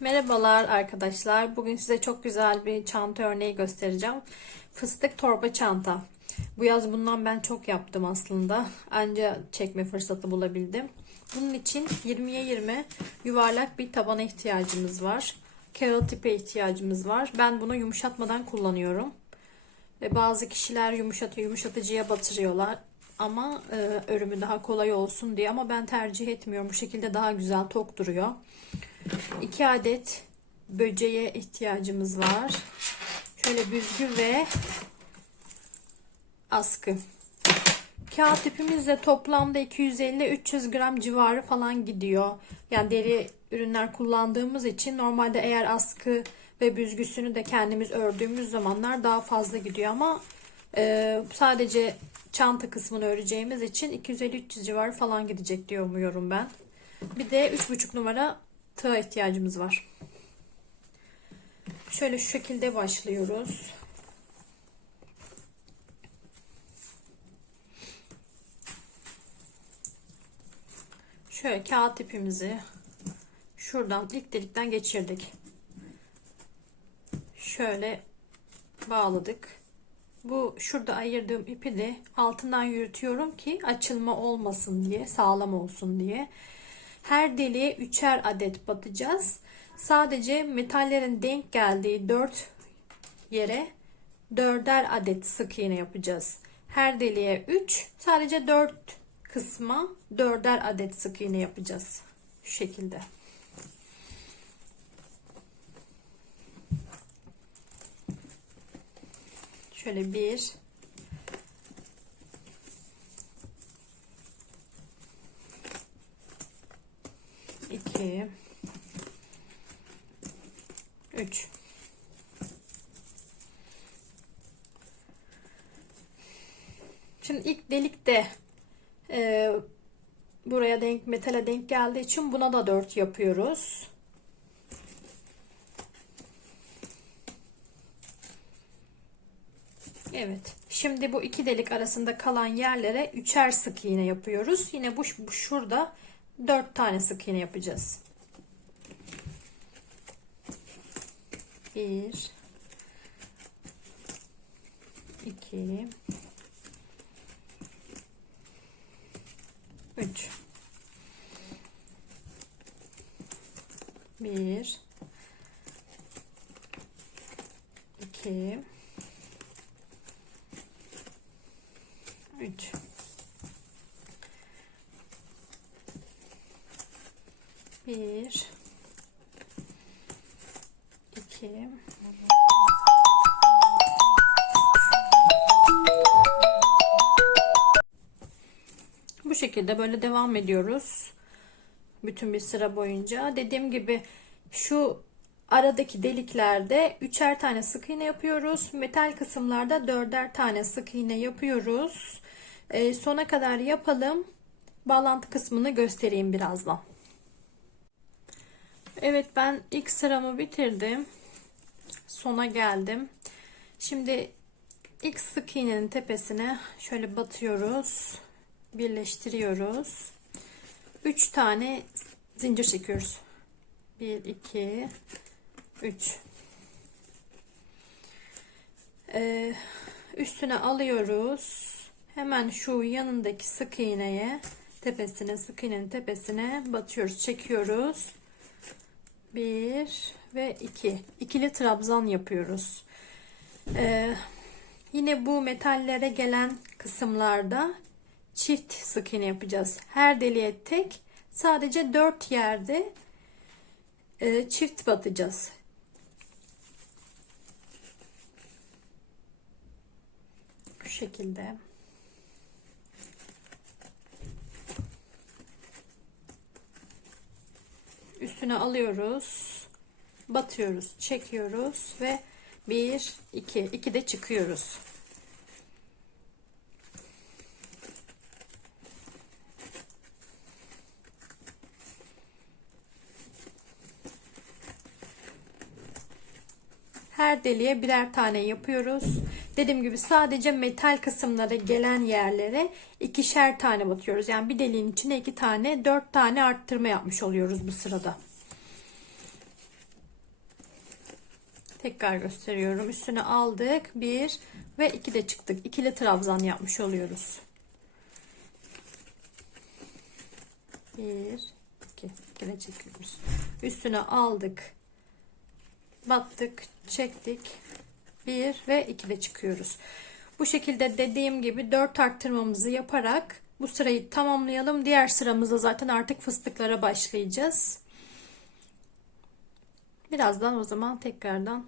Merhabalar arkadaşlar. Bugün size çok güzel bir çanta örneği göstereceğim. Fıstık torba çanta. Bu yaz bundan ben çok yaptım aslında. Anca çekme fırsatı bulabildim. Bunun için 20'ye 20 yuvarlak bir tabana ihtiyacımız var. Kağıt ipe ihtiyacımız var. Ben bunu yumuşatmadan kullanıyorum. Ve bazı kişiler yumuşatıyor, yumuşatıcıya batırıyorlar. Ama e, örümü daha kolay olsun diye. Ama ben tercih etmiyorum. Bu şekilde daha güzel tok duruyor. 2 adet böceğe ihtiyacımız var. Şöyle büzgü ve askı. Kağıt ipimiz de toplamda 250-300 gram civarı falan gidiyor. Yani deri ürünler kullandığımız için normalde eğer askı ve büzgüsünü de kendimiz ördüğümüz zamanlar daha fazla gidiyor ama e, sadece çanta kısmını öreceğimiz için 250-300 civarı falan gidecek diye umuyorum ben. Bir de 3,5 numara tığa ihtiyacımız var. Şöyle şu şekilde başlıyoruz. Şöyle kağıt ipimizi şuradan ilk delikten geçirdik. Şöyle bağladık. Bu şurada ayırdığım ipi de altından yürütüyorum ki açılma olmasın diye, sağlam olsun diye. Her deliğe üçer adet batacağız. Sadece metallerin denk geldiği 4 yere 4'er adet sık iğne yapacağız. Her deliğe 3, sadece 4 kısma 4'er adet sık iğne yapacağız. Şu şekilde. Şöyle 1 metale denk geldiği için buna da 4 yapıyoruz. Evet. Şimdi bu iki delik arasında kalan yerlere üçer sık iğne yapıyoruz. Yine bu, bu şurada 4 tane sık iğne yapacağız. 1 2 3 1 2 3 1 2 Bu şekilde böyle devam ediyoruz. Bütün bir sıra boyunca. Dediğim gibi şu aradaki deliklerde üçer tane sık iğne yapıyoruz. Metal kısımlarda dörder tane sık iğne yapıyoruz. E, sona kadar yapalım. Bağlantı kısmını göstereyim birazdan. Evet ben ilk sıramı bitirdim. Sona geldim. Şimdi ilk sık iğnenin tepesine şöyle batıyoruz. Birleştiriyoruz. 3 tane zincir çekiyoruz. 1 2 3 ee, üstüne alıyoruz. Hemen şu yanındaki sık iğneye tepesine sık iğnenin tepesine batıyoruz. Çekiyoruz. 1 ve 2. İkili trabzan yapıyoruz. Ee, yine bu metallere gelen kısımlarda çift sık iğne yapacağız. Her deliğe tek sadece 4 yerde e, çift batacağız. Bu şekilde. Üstüne alıyoruz. Batıyoruz, çekiyoruz ve 1 2 2 de çıkıyoruz. Her deliğe birer tane yapıyoruz. Dediğim gibi sadece metal kısımlara gelen yerlere ikişer tane batıyoruz. Yani bir deliğin içine iki tane, dört tane arttırma yapmış oluyoruz bu sırada. Tekrar gösteriyorum. Üstüne aldık. Bir ve iki de çıktık. İkili trabzan yapmış oluyoruz. Bir, iki. İki de çekiyoruz. Üstüne aldık. Battık. Çektik. Bir ve iki de çıkıyoruz. Bu şekilde dediğim gibi dört arttırmamızı yaparak bu sırayı tamamlayalım. Diğer sıramızda zaten artık fıstıklara başlayacağız. Birazdan o zaman tekrardan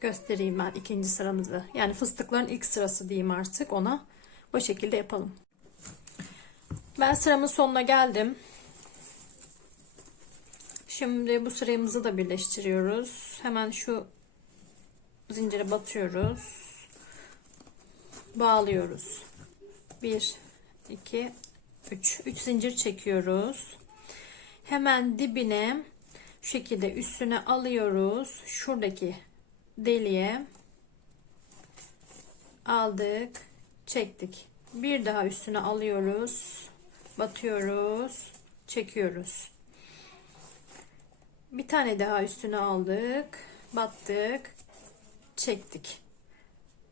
göstereyim ben ikinci sıramızı. Yani fıstıkların ilk sırası diyeyim artık ona. Bu şekilde yapalım. Ben sıramın sonuna geldim. Şimdi bu sıramızı da birleştiriyoruz. Hemen şu zincire batıyoruz. Bağlıyoruz. 1 2 3 3 zincir çekiyoruz. Hemen dibine şu şekilde üstüne alıyoruz. Şuradaki deliğe aldık, çektik. Bir daha üstüne alıyoruz, batıyoruz, çekiyoruz. Bir tane daha üstüne aldık, battık, çektik.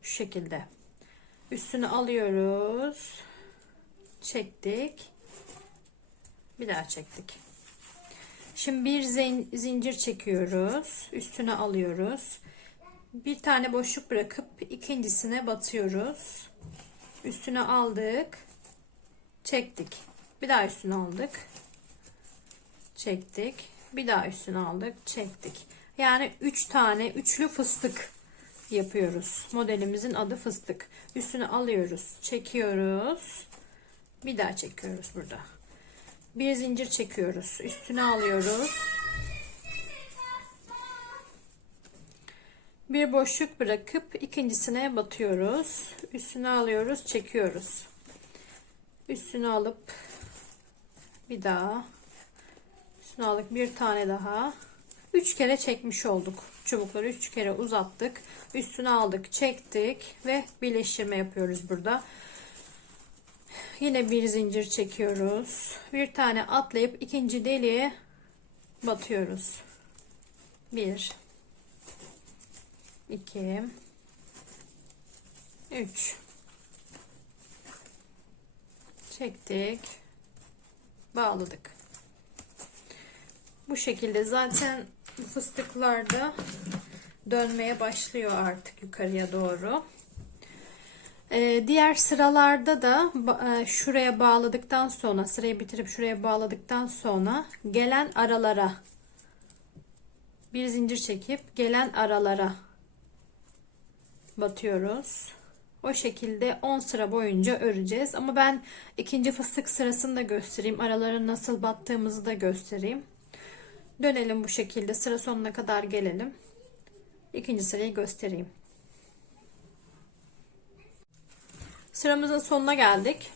Şu şekilde. Üstüne alıyoruz, çektik. Bir daha çektik. Şimdi bir zincir çekiyoruz. Üstüne alıyoruz. Bir tane boşluk bırakıp ikincisine batıyoruz. Üstüne aldık. Çektik. Bir daha üstüne aldık. Çektik. Bir daha üstüne aldık. Çektik. Yani 3 tane üçlü fıstık yapıyoruz. Modelimizin adı fıstık. Üstüne alıyoruz. Çekiyoruz. Bir daha çekiyoruz burada bir zincir çekiyoruz üstüne alıyoruz bir boşluk bırakıp ikincisine batıyoruz üstüne alıyoruz çekiyoruz üstüne alıp bir daha üstüne alıp bir tane daha üç kere çekmiş olduk çubukları üç kere uzattık üstüne aldık çektik ve birleştirme yapıyoruz burada Yine bir zincir çekiyoruz. Bir tane atlayıp ikinci deliğe batıyoruz. Bir, iki, üç. Çektik. Bağladık. Bu şekilde zaten fıstıklarda dönmeye başlıyor artık yukarıya doğru. Ee, diğer sıralarda da e, şuraya bağladıktan sonra sırayı bitirip şuraya bağladıktan sonra gelen aralara bir zincir çekip gelen aralara batıyoruz. O şekilde 10 sıra boyunca öreceğiz. Ama ben ikinci fıstık sırasını da göstereyim. Araları nasıl battığımızı da göstereyim. Dönelim bu şekilde sıra sonuna kadar gelelim. İkinci sırayı göstereyim. Sıramızın sonuna geldik.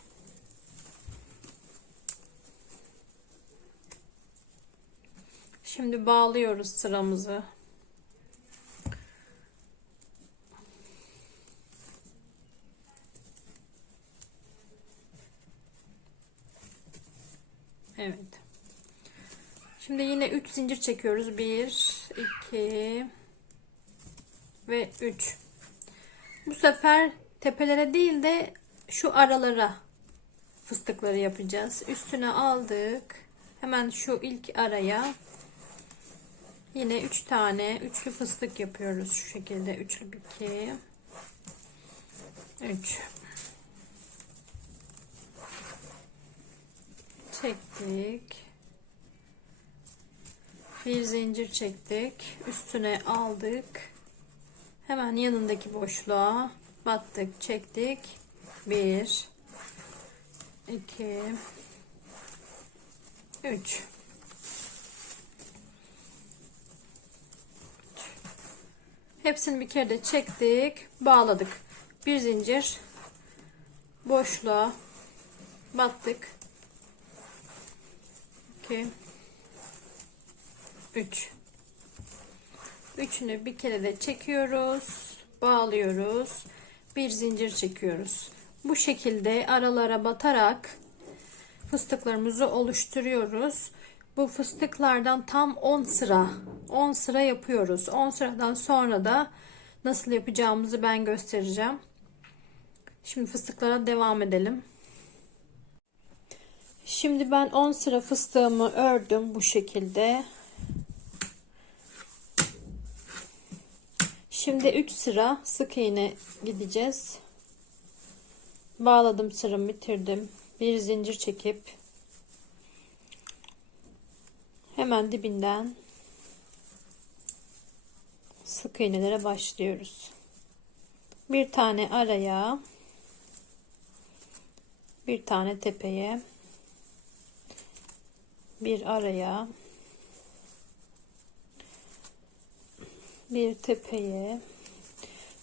Şimdi bağlıyoruz sıramızı. Evet. Şimdi yine 3 zincir çekiyoruz. 1 2 ve 3. Bu sefer tepelere değil de şu aralara fıstıkları yapacağız. Üstüne aldık. Hemen şu ilk araya yine 3 tane üçlü fıstık yapıyoruz şu şekilde. Üçlü bir iki 3 çektik. Bir zincir çektik. Üstüne aldık. Hemen yanındaki boşluğa battık, çektik. 1 2 3 Hepsini bir kere de çektik, bağladık. Bir zincir boşluğa battık. 2 3 Üçünü bir kere de çekiyoruz, bağlıyoruz bir zincir çekiyoruz. Bu şekilde aralara batarak fıstıklarımızı oluşturuyoruz. Bu fıstıklardan tam 10 sıra 10 sıra yapıyoruz. 10 sıradan sonra da nasıl yapacağımızı ben göstereceğim. Şimdi fıstıklara devam edelim. Şimdi ben 10 sıra fıstığımı ördüm bu şekilde. Şimdi 3 sıra sık iğne gideceğiz. Bağladım sıramı bitirdim. Bir zincir çekip hemen dibinden sık iğnelere başlıyoruz. Bir tane araya bir tane tepeye bir araya bir tepeye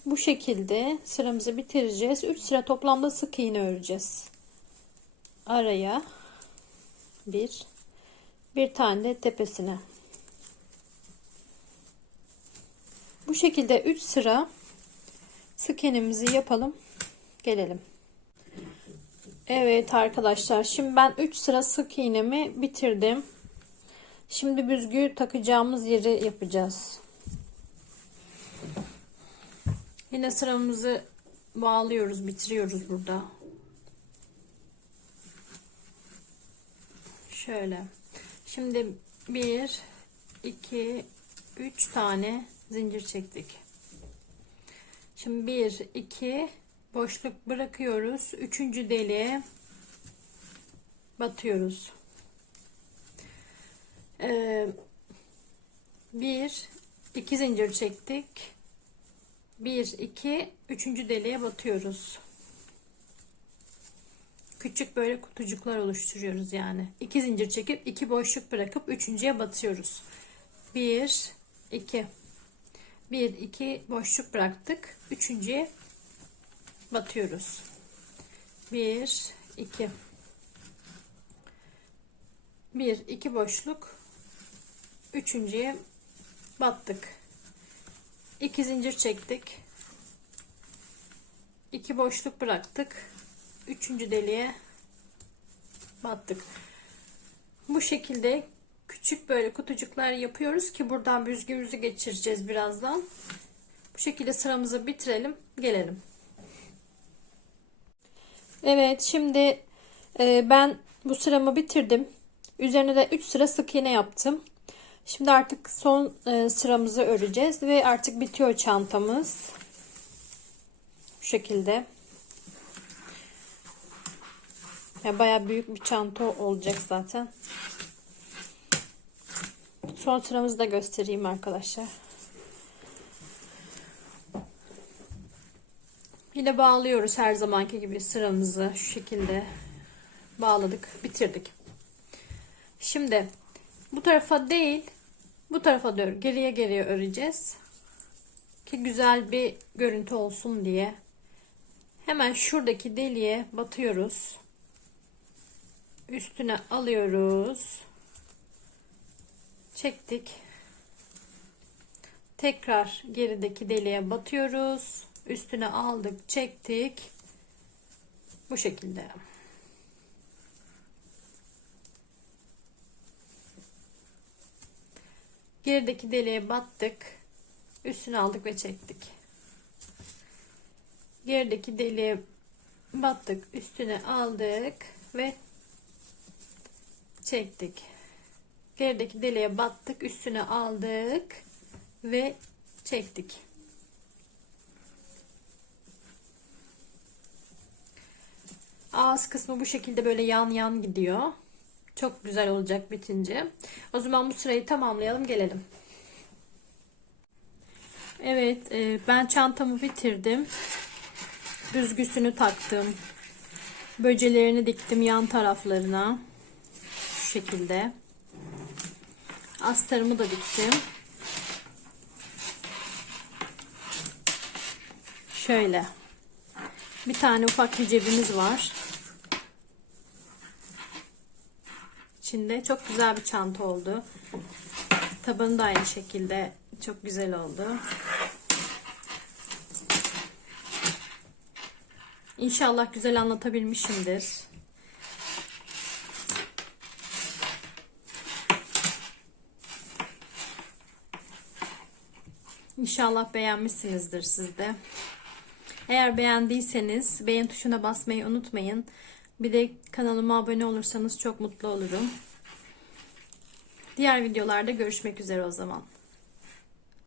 bu şekilde sıramızı bitireceğiz. 3 sıra toplamda sık iğne öreceğiz. Araya bir bir tane de tepesine. Bu şekilde 3 sıra sık iğnemizi yapalım. Gelelim. Evet arkadaşlar şimdi ben 3 sıra sık iğnemi bitirdim. Şimdi büzgü takacağımız yeri yapacağız. Yine sıramızı bağlıyoruz, bitiriyoruz burada. Şöyle. Şimdi 1 2 3 tane zincir çektik. Şimdi 1 2 boşluk bırakıyoruz. Üçüncü deliğe batıyoruz. Ee, bir, iki zincir çektik. Bir, iki, üçüncü deliğe batıyoruz. Küçük böyle kutucuklar oluşturuyoruz yani. İki zincir çekip iki boşluk bırakıp üçüncüye batıyoruz. Bir, iki. Bir, iki boşluk bıraktık. Üçüncüye batıyoruz. 1 2 1 2 boşluk üçüncüye battık. 2 zincir çektik. 2 boşluk bıraktık. Üçüncü deliğe battık. Bu şekilde küçük böyle kutucuklar yapıyoruz ki buradan büzgümüzü geçireceğiz birazdan. Bu şekilde sıramızı bitirelim. Gelelim. Evet şimdi e, ben bu sıramı bitirdim. Üzerine de 3 sıra sık iğne yaptım. Şimdi artık son e, sıramızı öreceğiz ve artık bitiyor çantamız. Bu şekilde. Yani bayağı büyük bir çanta olacak zaten. Son sıramızı da göstereyim arkadaşlar. Yine bağlıyoruz her zamanki gibi sıramızı şu şekilde bağladık, bitirdik. Şimdi bu tarafa değil, bu tarafa doğru geriye geriye öreceğiz. Ki güzel bir görüntü olsun diye. Hemen şuradaki deliğe batıyoruz. Üstüne alıyoruz. Çektik. Tekrar gerideki deliğe batıyoruz üstüne aldık çektik bu şekilde gerideki deliğe battık üstüne aldık ve çektik. Gerideki deliğe battık üstüne aldık ve çektik. Gerideki deliğe battık üstüne aldık ve çektik. Ağız kısmı bu şekilde böyle yan yan gidiyor. Çok güzel olacak bitince. O zaman bu sırayı tamamlayalım gelelim. Evet e, ben çantamı bitirdim. Düzgüsünü taktım. Böcelerini diktim yan taraflarına. Şu şekilde. Astarımı da diktim. Şöyle. Bir tane ufak bir cebimiz var. içinde. Çok güzel bir çanta oldu. Tabanı da aynı şekilde çok güzel oldu. İnşallah güzel anlatabilmişimdir. İnşallah beğenmişsinizdir siz de. Eğer beğendiyseniz beğen tuşuna basmayı unutmayın. Bir de kanalıma abone olursanız çok mutlu olurum. Diğer videolarda görüşmek üzere o zaman.